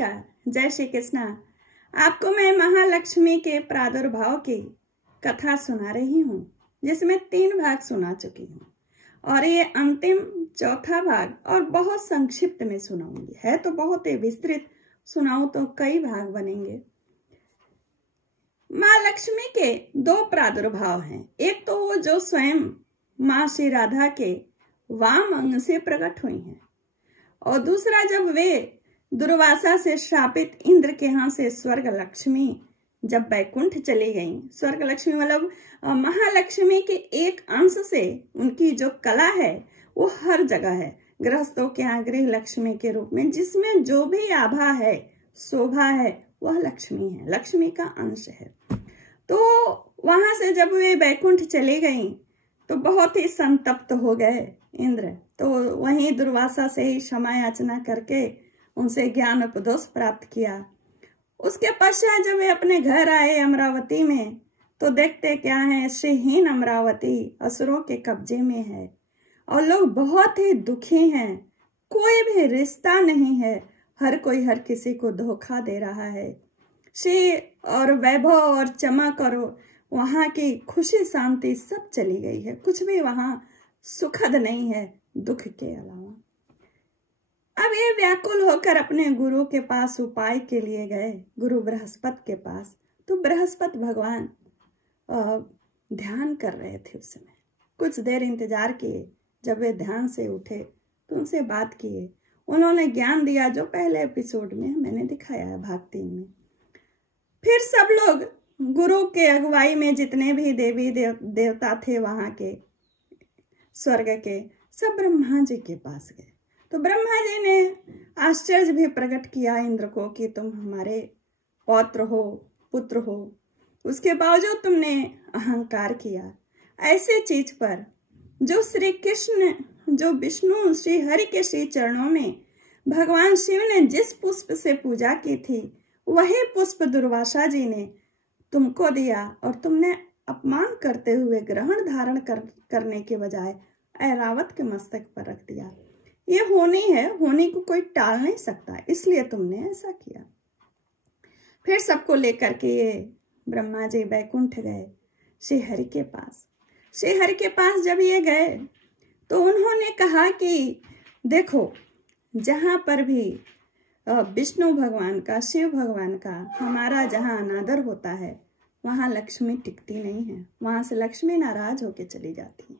नमस्कार, जय श्री कृष्णा। आपको मैं महालक्ष्मी के प्रादुर्भाव की कथा सुना रही हूँ, जिसमें 3 भाग सुना चुकी हूँ और ये अंतिम चौथा भाग और बहुत संक्षिप्त में सुनाऊंगी। है तो बहुत ही विस्तृत, सुनाऊं तो कई भाग बनेंगे। माँ लक्ष्मी के 2 प्रादुर्भाव हैं। एक तो वो जो स्वयं माँ श्री राधा के वाम अंग से प्रकट हुई हैं, और दूसरा जब वे दुर्वासा से श्रापित इंद्र के यहाँ से स्वर्ग लक्ष्मी जब बैकुंठ चली गईं। स्वर्ग लक्ष्मी मतलब महालक्ष्मी के एक अंश से उनकी जो कला है वो हर जगह है। गृहस्थों के यहाँ गृह लक्ष्मी के रूप में, जिसमें जो भी आभा है, शोभा है, वह लक्ष्मी है, लक्ष्मी का अंश है। तो वहां से जब वे बैकुंठ चली गईं तो बहुत ही संतप्त हो गए इंद्र। तो वहीं दुर्वासा से ही क्षमा याचना करके उनसे ज्ञान उपदेश प्राप्त किया। उसके पश्चात जब वे अपने घर आए अमरावती में, तो देखते क्या है, श्रीहीन अमरावती असुरों के कब्जे में है और लोग बहुत ही दुखी हैं। कोई भी रिश्ता नहीं है, हर कोई हर किसी को धोखा दे रहा है। श्री और वैभव और चमक और वहां की खुशी शांति सब चली गई है। कुछ भी वहां सुखद नहीं है, दुख के अलावा। अब ये व्याकुल होकर अपने गुरु के पास उपाय के लिए गए, गुरु बृहस्पति के पास। तो बृहस्पति भगवान ध्यान कर रहे थे उस समय। कुछ देर इंतजार किए, जब वे ध्यान से उठे तो उनसे बात किए। उन्होंने ज्ञान दिया जो पहले एपिसोड में मैंने दिखाया है, भाग 3 में। फिर सब लोग गुरु के अगुवाई में जितने भी देवी देवता थे वहां के स्वर्ग के, सब ब्रह्मा जी के पास गए। तो ब्रह्मा जी ने आश्चर्य भी प्रकट किया इंद्र को कि तुम हमारे पौत्र हो, पुत्र हो, उसके बावजूद तुमने अहंकार किया। ऐसे चीज पर जो श्री कृष्ण, जो विष्णु श्री हरि के श्री चरणों में भगवान शिव ने जिस पुष्प से पूजा की थी, वही पुष्प दुर्वासा जी ने तुमको दिया और तुमने अपमान करते हुए ग्रहण धारण करने के बजाय ऐरावत के मस्तक पर रख दिया। ये होनी है, होनी को कोई टाल नहीं सकता, इसलिए तुमने ऐसा किया। फिर सबको लेकर के ये ब्रह्मा जी बैकुंठ गए श्री हरि के पास। श्री हरि के पास जब ये गए तो उन्होंने कहा कि देखो, जहां पर भी विष्णु भगवान का, शिव भगवान का हमारा जहां अनादर होता है, वहां लक्ष्मी टिकती नहीं है, वहां से लक्ष्मी नाराज होके चली जाती है।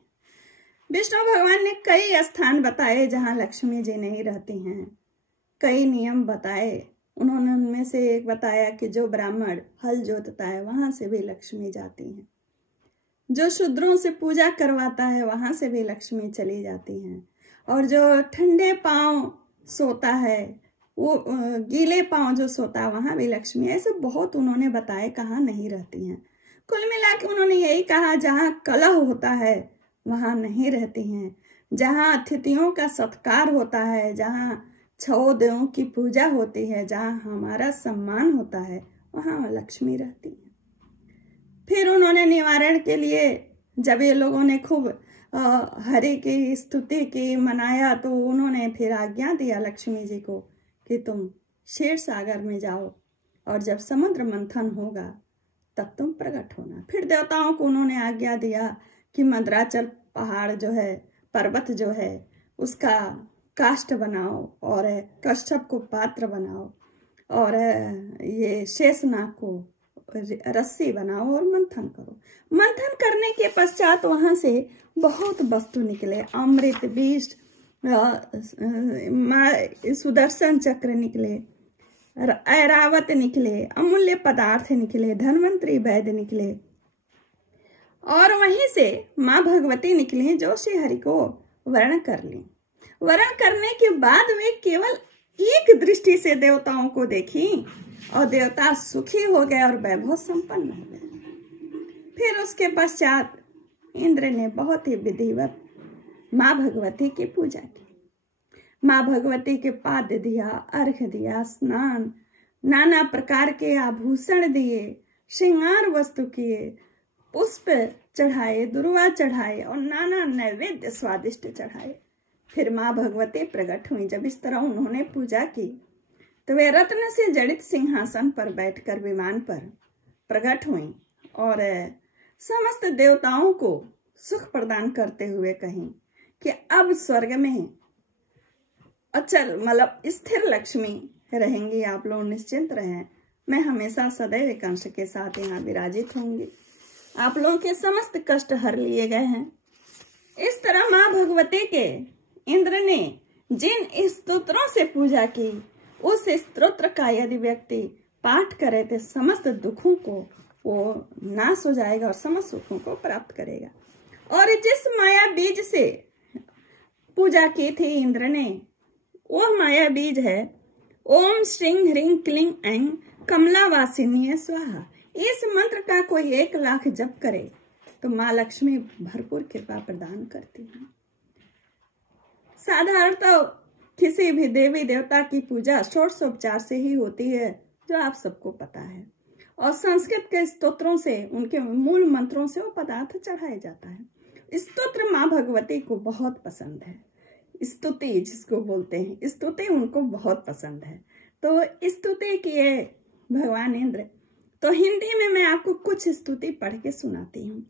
विष्णु भगवान ने कई स्थान बताए जहां लक्ष्मी जी नहीं रहती हैं, कई नियम बताए। उन्होंने उनमें से एक बताया कि जो ब्राह्मण हल जोतता है वहां से भी लक्ष्मी जाती हैं, जो शूद्रों से पूजा करवाता है वहां से भी लक्ष्मी चली जाती हैं, और जो ठंडे पांव सोता है, वो गीले पांव जो सोता है वहां भी लक्ष्मी। ऐसे बहुत उन्होंने बताए कहाँ नहीं रहती हैं। कुल मिला के उन्होंने यही कहा, जहाँ कलह होता है वहां नहीं रहती हैं, जहां अतिथियों का सत्कार होता है, जहां 6 देवों की पूजा होती है, जहां हमारा सम्मान होता है, वहां लक्ष्मी रहती है। फिर उन्होंने निवारण के लिए, जब ये लोगों ने खूब हरि की स्तुति की, मनाया, तो उन्होंने फिर आज्ञा दिया लक्ष्मी जी को कि तुम क्षीर सागर में जाओ और जब समुद्र मंथन होगा तब तुम प्रकट होना। फिर देवताओं को उन्होंने आज्ञा दिया कि मंदराचल पहाड़ जो है, पर्वत जो है, उसका काष्ठ बनाओ और कश्यप को पात्र बनाओ और ये शेषनाग को रस्सी बनाओ और मंथन करो। मंथन करने के पश्चात वहां से बहुत वस्तु निकले, अमृत, बीज, सुदर्शन चक्र निकले, ऐरावत निकले, अमूल्य पदार्थ निकले, धन्वंतरी वैद्य निकले, और वहीं से माँ भगवती निकली जो श्री हरि को वर्ण कर ली। वर्ण करने के बाद वे केवल एक दृष्टि से देवताओं को देखी और देवता सुखी हो गए और वैभव संपन्न हो गए। फिर उसके पश्चात इंद्र ने बहुत ही विधिवत माँ भगवती की पूजा की। माँ भगवती के पाद्य दिया, अर्घ्य दिया, स्नान, नाना प्रकार के आभूषण दिए, श्रृंगार वस्तु किए, पुष्प चढ़ाए, दुर्वा चढ़ाए और नाना नैवेद्य स्वादिष्ट चढ़ाए। फिर माँ भगवती प्रकट हुई। जब इस तरह उन्होंने पूजा की तो वे रत्न से जड़ित सिंहासन पर बैठकर विमान पर प्रकट हुई और समस्त देवताओं को सुख प्रदान करते हुए कहीं कि अब स्वर्ग में अचल मतलब स्थिर लक्ष्मी रहेंगी, आप लोग निश्चिंत रहें, मैं हमेशा सदैव कंस के साथ यहाँ विराजित होंगी, आप लोगों के समस्त कष्ट हर लिए गए हैं। इस तरह माँ भगवती के इंद्र ने जिन स्तोत्रों से पूजा की, उस स्तोत्र का यदि व्यक्ति पाठ करे तो समस्त दुखों को वो नाश हो जाएगा और समस्त सुखों को प्राप्त करेगा। और जिस माया बीज से पूजा की थी इंद्र ने, वह माया बीज है ओम श्रीं ह्रीं क्लीं ऐं कमलावासिनी स्वाहा। इस मंत्र का कोई 1 लाख जप करे तो माँ लक्ष्मी भरपूर कृपा प्रदान करती है। साधारणतः किसी भी देवी देवता की पूजा षोडशोपचार से ही होती है, जो आप सबको पता है, और संस्कृत के स्तोत्रों से, उनके मूल मंत्रों से वो पदार्थ चढ़ाया जाता है। स्तोत्र माँ भगवती को बहुत पसंद है, स्तुति जिसको बोलते हैं, स्तुति उनको बहुत पसंद है। तो स्तुति किए भगवान इंद्र। तो हिंदी में मैं आपको कुछ स्तुति पढ़ के सुनाती हूँ।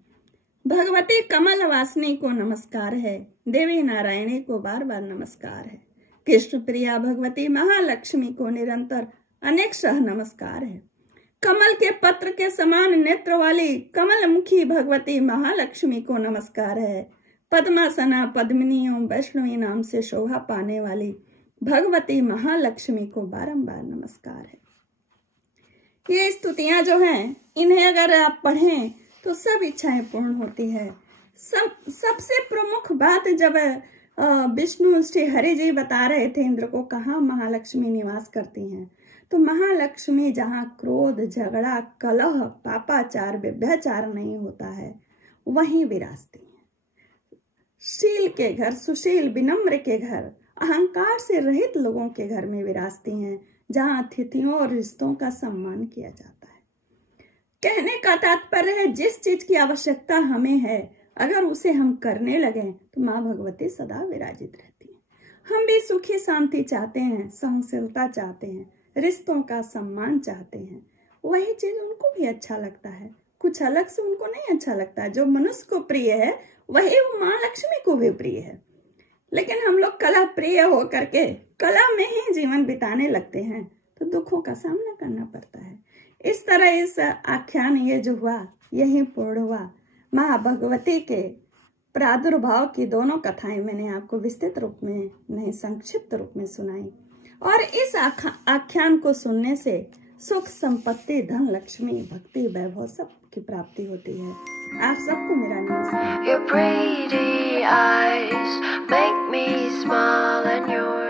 भगवती कमल वासिनी को नमस्कार है, देवी नारायणी को बार बार नमस्कार है, कृष्ण प्रिया भगवती महालक्ष्मी को निरंतर अनेक सह नमस्कार है। कमल के पत्र के समान नेत्र वाली कमल मुखी भगवती महालक्ष्मी को नमस्कार है। पद्मासना पद्मिनी एवं वैष्णवी नाम से शोभा पाने वाली भगवती महालक्ष्मी को बारंबार नमस्कार है। ये स्तुतियां जो हैं, इन्हें अगर आप पढ़ें तो सब इच्छाएं पूर्ण होती है। सबसे प्रमुख बात जब विष्णु श्री हरि जी बता रहे थे इंद्र को कहाँ महालक्ष्मी निवास करती हैं, तो महालक्ष्मी जहाँ क्रोध, झगड़ा, कलह, पापाचार, व्यभिचार नहीं होता है, वहीं विराजती हैं। शील के घर, सुशील विनम्र के घर, अहंकार से रहित लोगों के घर में विराजती हैं, जहाँ अतिथियों और रिश्तों का सम्मान किया जाता है। कहने का तात्पर्य है, जिस चीज की आवश्यकता हमें है, अगर उसे हम करने लगे तो माँ भगवती सदा विराजित रहती है। हम भी सुखी शांति चाहते हैं, सहनशीलता चाहते हैं, रिश्तों का सम्मान चाहते हैं, वही चीज उनको भी अच्छा लगता है, कुछ अलग से उनको नहीं अच्छा लगता है। जो मनुष्य को प्रिय है वही वो माँ लक्ष्मी को भी प्रिय है। लेकिन हम लोग कला प्रिय हो करके कला में ही जीवन बिताने लगते हैं तो दुखों का सामना करना पड़ता है। इस तरह इस आख्यान ये जो हुआ यही पूर्ण हुआ। माँ भगवती के प्रादुर्भाव की दोनों कथाएं मैंने आपको विस्तृत रूप में नहीं, संक्षिप्त रूप में सुनाई। और इस आख्यान को सुनने से सुख, संपत्ति, धन, लक्ष्मी, भक्ति, वैभव सब की प्राप्ति होती है। आप सबको मेरा नमस्कार। Your pretty eyes make me smile and your